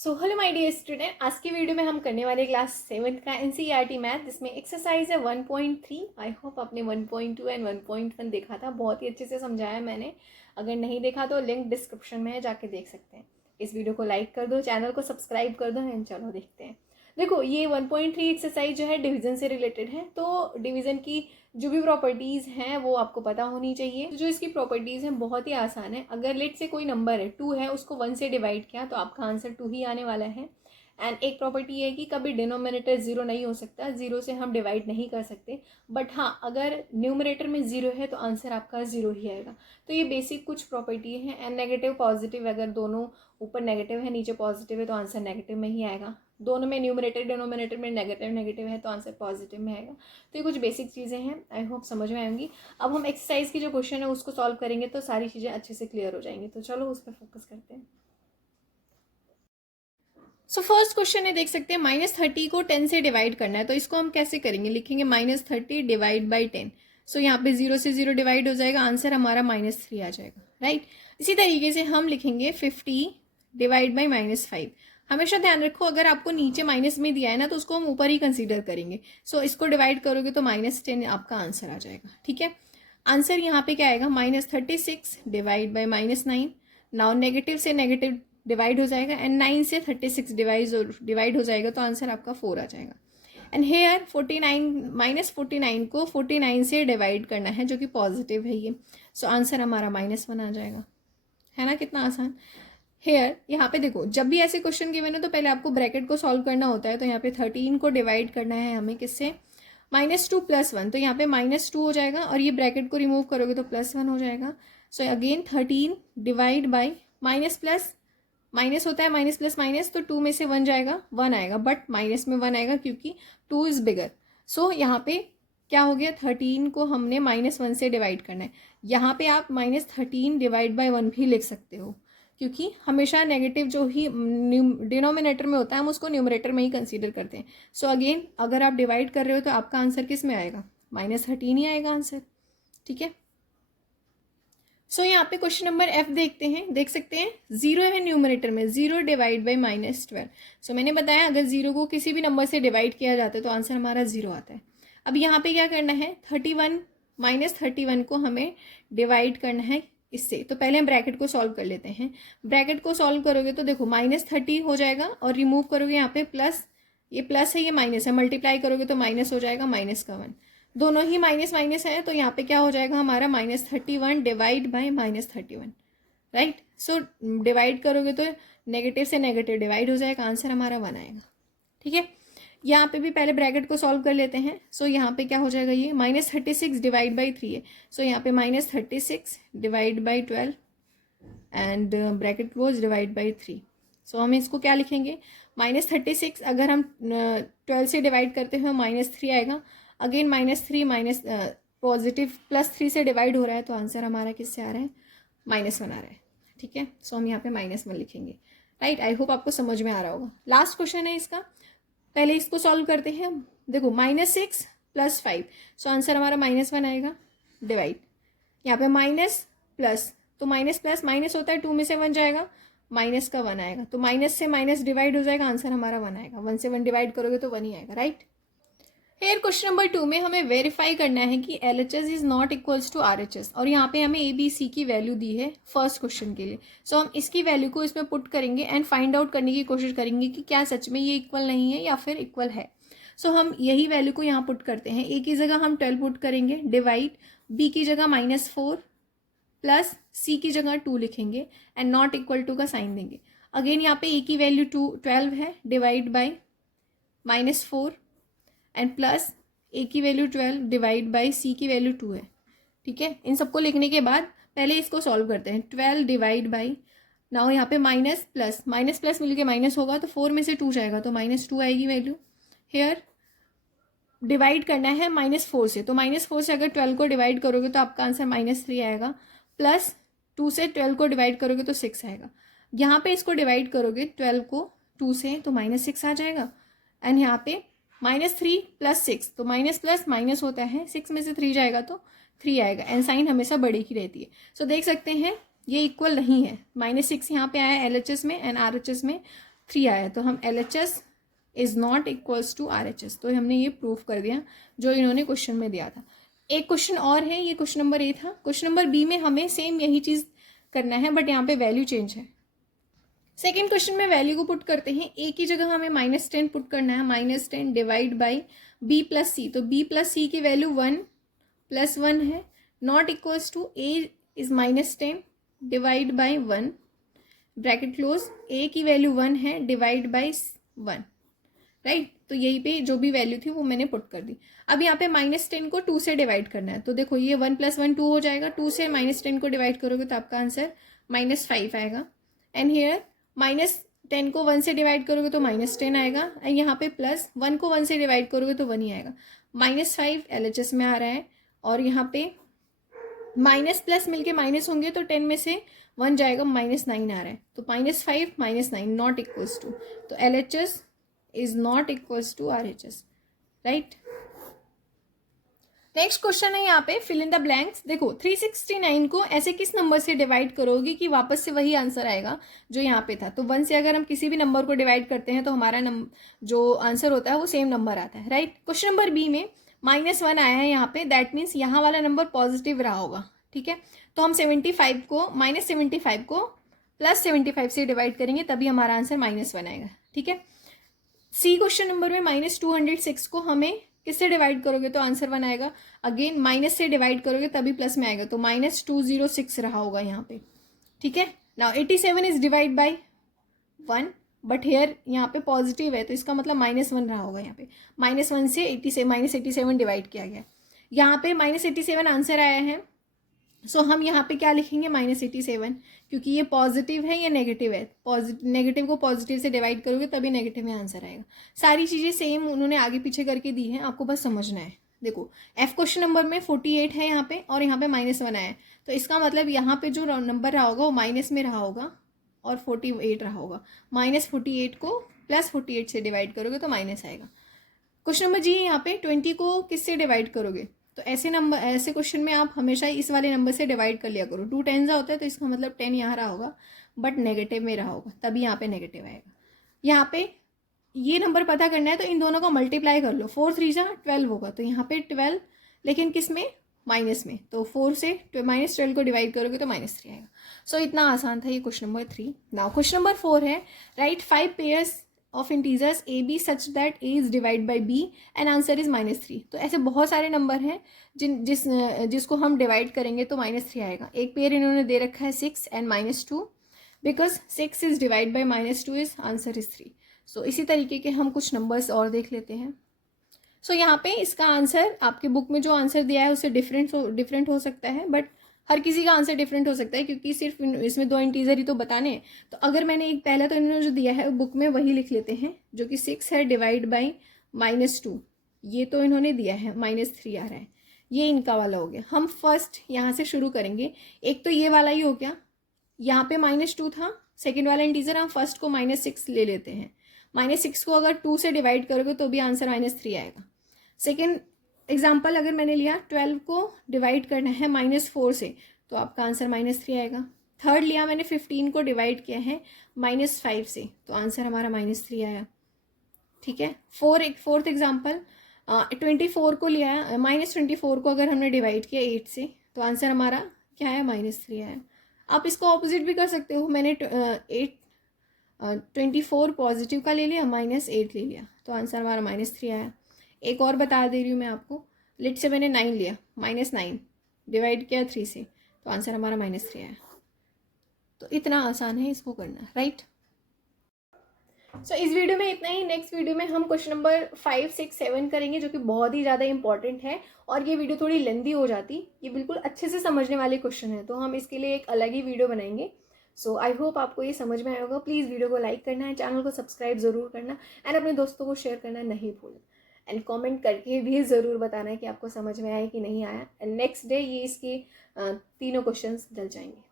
So hello my dear student, आज की video में हम करने वाले क्लास 7th का एनसीईआरटी मैथ, जिसमें एक्सरसाइज है 1.3। आई होप आपने 1.2 एंड 1.1 देखा था। बहुत ही अच्छे से समझाया मैंने। अगर नहीं देखा तो लिंक डिस्क्रिप्शन में है, जाके देख सकते हैं। इस वीडियो को लाइक कर दो, चैनल को सब्सक्राइब कर दो एंड चलो देखते हैं। देखो, ये 1.3 एक्सरसाइज जो है डिवीजन से रिलेटेड है। तो डिवीजन की जो भी प्रॉपर्टीज़ हैं वो आपको पता होनी चाहिए। तो जो इसकी प्रॉपर्टीज़ हैं बहुत ही आसान है। अगर लेट से कोई नंबर है 2 है, उसको 1 से डिवाइड किया तो आपका आंसर 2 ही आने वाला है। एंड एक प्रॉपर्टी है कि कभी डिनोमिनेटर 0 नहीं हो सकता, 0 से हम डिवाइड नहीं कर सकते। बट हाँ, अगर न्यूमरेटर में 0 है तो आंसर आपका 0 ही आएगा। तो ये बेसिक कुछ प्रॉपर्टी है। एंड नेगेटिव पॉजिटिव, अगर दोनों ऊपर नेगेटिव है नीचे पॉजिटिव है तो आंसर नेगेटिव में ही आएगा। दोनों में न्यूमरेटर डिनोमिनेटर में नेगेटिव नेगेटिव है तो आंसर पॉजिटिव में आएगा। तो ये कुछ बेसिक चीज़ें हैं, आई होप समझ में आएंगी। अब हम एक्सरसाइज की जो क्वेश्चन है उसको सॉल्व करेंगे तो सारी चीज़ें अच्छे से क्लियर हो जाएंगी। तो चलो उस पर फोकस करते हैं। सो फर्स्ट क्वेश्चन है, देख सकते हैं -30 को 10 से डिवाइड करना है। तो इसको हम कैसे करेंगे, लिखेंगे -30 डिवाइड बाई 10। सो यहाँ पे 0 से 0 डिवाइड हो जाएगा, आंसर हमारा -3 आ जाएगा, राइट। इसी तरीके से हम लिखेंगे 50 डिवाइड बाई -5। हमेशा ध्यान रखो, अगर आपको नीचे माइनस में दिया है ना तो उसको हम ऊपर ही कंसीडर करेंगे। सो इसको डिवाइड करोगे तो -10 आपका आंसर आ जाएगा, ठीक है। आंसर यहाँ पे क्या आएगा, -36 डिवाइड बाई -9। नाउ नेगेटिव से नेगेटिव डिवाइड हो जाएगा एंड 9 से 36 डिवाइड हो जाएगा तो आंसर आपका 4 आ जाएगा। एंड हेयर 49 -49 को 49 से डिवाइड करना है, जो कि पॉजिटिव है ये। सो आंसर हमारा -1 आ जाएगा, है ना, कितना आसान। हेयर यहाँ पे देखो, जब भी ऐसे क्वेश्चन गिवन है तो पहले आपको ब्रैकेट को सॉल्व करना होता है। तो यहाँ पे 13 को डिवाइड करना है हमें किससे, -2 + 1। तो यहाँ पे -2 हो जाएगा और ये ब्रैकेट को रिमूव करोगे तो +1 हो जाएगा। So again 13 divide by minus plus, minus होता है माइनस प्लस माइनस, तो 2 में से 1 जाएगा, 1 आएगा, बट माइनस में 1 आएगा क्योंकि 2 इज बिगर। सो यहाँ पे क्या हो गया, 13 को हमने -1 से डिवाइड करना है। यहाँ पे आप -13 डिवाइड बाई 1 भी लिख सकते हो, क्योंकि हमेशा नेगेटिव जो ही डिनोमिनेटर में होता है हम उसको न्यूमरेटर में ही कंसीडर करते हैं। सो अगेन अगर आप डिवाइड कर रहे हो तो आपका आंसर किस में आएगा, -13 ही आएगा आंसर, ठीक है। सो यहाँ पे क्वेश्चन नंबर F देखते हैं, देख सकते हैं 0 है न्यूमरेटर में, 0 डिवाइड बाई -12। सो मैंने बताया अगर 0 को किसी भी नंबर से डिवाइड किया जाता है तो आंसर हमारा 0 आता है। अब यहाँ पे क्या करना है, 31 -31 को हमें डिवाइड करना है इससे। तो पहले हम ब्रैकेट को सॉल्व कर लेते हैं। ब्रैकेट को सॉल्व करोगे तो देखो -30 हो जाएगा और रिमूव करोगे यहाँ पे प्लस, ये प्लस है ये माइनस है, मल्टीप्लाई करोगे तो माइनस हो जाएगा, -1। दोनों ही माइनस माइनस है तो यहाँ पे क्या हो जाएगा हमारा -31 divide by -31, right. So divide करोगे तो नेगेटिव से नेगेटिव डिवाइड हो जाएगा, आंसर हमारा 1 आएगा, ठीक है। यहाँ पे भी पहले ब्रैकेट को सॉल्व कर लेते हैं। सो यहाँ पे क्या हो जाएगा, ये -36 डिवाइड बाई 3 है। सो यहाँ पे -36 divide by 12 and bracket close divide by 3। सो हम इसको क्या लिखेंगे, -36 अगर हम 12 से डिवाइड करते हैं -3 आएगा। अगेन -3 माइनस पॉजिटिव +3 से डिवाइड हो रहा है तो आंसर हमारा किससे आ रहा है, -1 आ रहा है, ठीक है। सो हम यहाँ पे -1 लिखेंगे, राइट। आई होप आपको समझ में आ रहा होगा। लास्ट क्वेश्चन है इसका, पहले इसको सॉल्व करते हैं। देखो -6 + 5, सो आंसर हमारा -1 आएगा, डिवाइड यहाँ पे माइनस प्लस, तो माइनस प्लस माइनस होता है, 2 में से 1 जाएगा, माइनस का 1 आएगा, तो माइनस से माइनस डिवाइड हो जाएगा, आंसर हमारा 1 आएगा। 1 से 1 डिवाइड करोगे तो 1 ही आएगा, राइट। हेयर क्वेश्चन नंबर 2 में हमें वेरीफाई करना है कि LHS is not equals to RHS, और यहाँ पे हमें ABC की वैल्यू दी है फर्स्ट क्वेश्चन के लिए। सो हम इसकी वैल्यू को इसमें पुट करेंगे एंड फाइंड आउट करने की कोशिश करेंगे कि क्या सच में ये इक्वल नहीं है या फिर इक्वल है। सो हम यही वैल्यू को यहाँ पुट करते हैं। A की जगह हम 12 पुट करेंगे, डिवाइड B की जगह -4 प्लस C की जगह 2 लिखेंगे एंड नॉट इक्वल टू का साइन देंगे। अगेन यहाँ पे A की वैल्यू 12 है, divide by -4 and plus A की वैल्यू 12 डिवाइड बाई C की वैल्यू 2 है, ठीक है। इन सबको लिखने के बाद पहले इसको सॉल्व करते हैं। 12 डिवाइड बाई, नाउ यहाँ पे माइनस प्लस मिलके माइनस होगा तो 4 में से 2 जाएगा तो -2 आएगी वैल्यू। हेयर डिवाइड करना है -4 से, तो -4 से अगर 12 को डिवाइड करोगे तो आपका आंसर -3 आएगा, प्लस 2 से 12 को डिवाइड करोगे तो 6 आएगा। यहाँ पे इसको डिवाइड करोगे 12 को 2 से तो -6 आ जाएगा, एंड यहाँ पे -3 + 6, तो माइनस प्लस माइनस होता है, 6 में से 3 जाएगा तो 3 आएगा, एंड साइन हमेशा बड़ी ही रहती है। सो देख सकते हैं ये इक्वल नहीं है, -6 यहाँ पे आया LHS में एंड RHS में 3 आया, तो हम LHS is not equals to RHS। तो हमने ये प्रूफ कर दिया जो इन्होंने क्वेश्चन में दिया था। एक क्वेश्चन और है, ये क्वेश्चन नंबर A था। क्वेश्चन नंबर B में हमें सेम यही चीज़ करना है, बट यहाँ पे वैल्यू चेंज है। सेकेंड क्वेश्चन में वैल्यू को पुट करते हैं, A की जगह हमें -10 पुट करना है, -10 divide by B plus C। तो B प्लस C की वैल्यू 1 + 1 है, not equals to A is -10 divide by 1 bracket close. A की वैल्यू 1 है, डिवाइड बाई 1, राइट। तो यहीं पे जो भी वैल्यू थी वो मैंने पुट कर दी। अब यहाँ पे -10 को 2 से डिवाइड करना है, तो देखो ये 1 + 1 2 हो जाएगा, 2 से -10 को डिवाइड करोगे तो आपका आंसर -5 आएगा। एंड हियर -10 को 1 से डिवाइड करोगे तो -10 आएगा, एंड यहाँ पे +1 को 1 से डिवाइड करोगे तो 1 ही आएगा। -5 LHS में आ रहा है, और यहाँ पे माइनस प्लस मिलके माइनस होंगे तो 10 में से 1 जाएगा, -9 आ रहा है। तो -5 -9 नॉट इक्वल्स टू, तो LHS is not equals to RHS, right. Next question है यहाँ पे फिल इन द ब्लैंक्स। देखो 369 को ऐसे किस नंबर से डिवाइड करोगे कि वापस से वही आंसर आएगा जो यहाँ पे था। तो 1 से अगर हम किसी भी नंबर को डिवाइड करते हैं तो हमारा जो आंसर होता है वो सेम नंबर आता है, राइट। क्वेश्चन नंबर B में -1 आया है यहाँ पे, दैट मीन्स यहाँ वाला नंबर पॉजिटिव रहा होगा, ठीक है। तो हम -75 को +75 से डिवाइड करेंगे, तभी हमारा आंसर -1 आएगा, ठीक है। C क्वेश्चन नंबर में -206 को हमें किससे डिवाइड करोगे तो आंसर 1 आएगा। अगेन माइनस से डिवाइड करोगे तभी प्लस में आएगा, तो -206 रहा होगा यहाँ पे, ठीक है। Now 87 is divide by 1, but here यहाँ पे पॉजिटिव है तो इसका मतलब -1 रहा होगा। यहाँ पे -1 से -87 डिवाइड किया गया, यहाँ पे -87 आंसर आया है। सो हम यहाँ पे क्या लिखेंगे, -87, क्योंकि ये पॉजिटिव है या नेगेटिव है। नेगेटिव को पॉजिटिव से डिवाइड करोगे तभी नेगेटिव में आंसर आएगा। सारी चीज़ें सेम उन्होंने आगे पीछे करके दी हैं, आपको बस समझना है। देखो F क्वेश्चन नंबर में 48 है यहाँ पे, और यहाँ पे -1 आया है, तो इसका मतलब यहाँ पे जो नंबर रहा होगा वो माइनस में रहा होगा और 48 रहा होगा। -48 को +48 से डिवाइड करोगे तो माइनस आएगा। क्वेश्चन नंबर जी यहाँ पे 20 को किससे डिवाइड करोगे, तो ऐसे क्वेश्चन में आप हमेशा इस वाले नंबर से डिवाइड कर लिया करो। 2 10 होता है तो इसका मतलब 10 यहाँ रहा होगा, बट नेगेटिव में रहा होगा, तभी यहाँ पे नेगेटिव आएगा। यहाँ पे ये नंबर पता करना है तो इन दोनों को मल्टीप्लाई कर लो, 4 3 12 होगा, तो यहाँ पे 12, लेकिन किस में, माइनस में, तो 4 से -12 को डिवाइड करोगे तो -3 आएगा। सो इतना आसान था ये question number 3। Now question number 4 है, right 5 pairs of integers a b such that a is divide by b and answer is -3। तो ऐसे बहुत सारे नंबर हैं जिसको हम डिवाइड करेंगे तो -3 आएगा। एक पेयर इन्होंने दे रखा है 6 and -2, because 6 is divide by -2 is answer is 3। सो इसी तरीके के हम कुछ नंबर्स और देख लेते हैं। सो यहाँ पे इसका आंसर आपके बुक में जो आंसर दिया है उससे डिफरेंट हो सकता है, बट हर किसी का आंसर डिफरेंट हो सकता है, क्योंकि सिर्फ इसमें 2 इंटीजर ही तो बताने हैं। तो अगर मैंने एक पहला तो इन्होंने जो दिया है बुक में वही लिख लेते हैं, जो कि 6 है डिवाइड बाई -2, ये तो इन्होंने दिया है, -3 आ रहा है, ये इनका वाला हो गया। हम फर्स्ट यहाँ से शुरू करेंगे, एक तो ये वाला ही हो गया, यहाँ पे -2 था, सेकेंड वाला इंटीजर, हम फर्स्ट को -6 ले लेते हैं। -6 को अगर 2 से डिवाइड करोगे तो भी आंसर -3 आएगा। सेकेंड एग्जाम्पल अगर मैंने लिया 12 को डिवाइड करना है -4 से, तो आपका आंसर -3 आएगा। थर्ड लिया मैंने 15 को डिवाइड किया है -5 से, तो आंसर हमारा -3 आया, ठीक है। फोर्थ एग्जाम्पल 24 को लिया है, -24 को अगर हमने डिवाइड किया 8 से, तो आंसर हमारा क्या है, -3 आया। आप इसको ऑपोजिट भी कर सकते हो, मैंने 24 पॉजिटिव का ले लिया, -8 ले लिया, तो आंसर हमारा -3 आया। एक और बता दे रही हूँ मैं आपको, लेट से मैंने 9 लिया, -9 डिवाइड किया 3 से, तो आंसर हमारा -3 आया। तो इतना आसान है इसको करना, राइट। सो इस वीडियो में इतना ही। नेक्स्ट वीडियो में हम क्वेश्चन नंबर 5 6 7 करेंगे, जो कि बहुत ही ज़्यादा इंपॉर्टेंट है, और ये वीडियो थोड़ी लेंदी हो जाती, ये बिल्कुल अच्छे से समझने वाले क्वेश्चन है, तो हम इसके लिए एक अलग ही वीडियो बनाएंगे। सो आई होप आपको ये समझ में आया होगा। प्लीज़ वीडियो को लाइक करना है, चैनल को सब्सक्राइब ज़रूर करना, एंड अपने दोस्तों को शेयर करना नहीं भूलना, एंड कमेंट करके भी ज़रूर बताना है कि आपको समझ में आया कि नहीं आया। एंड नेक्स्ट डे ये इसके तीनों क्वेश्चंस डल जाएंगे।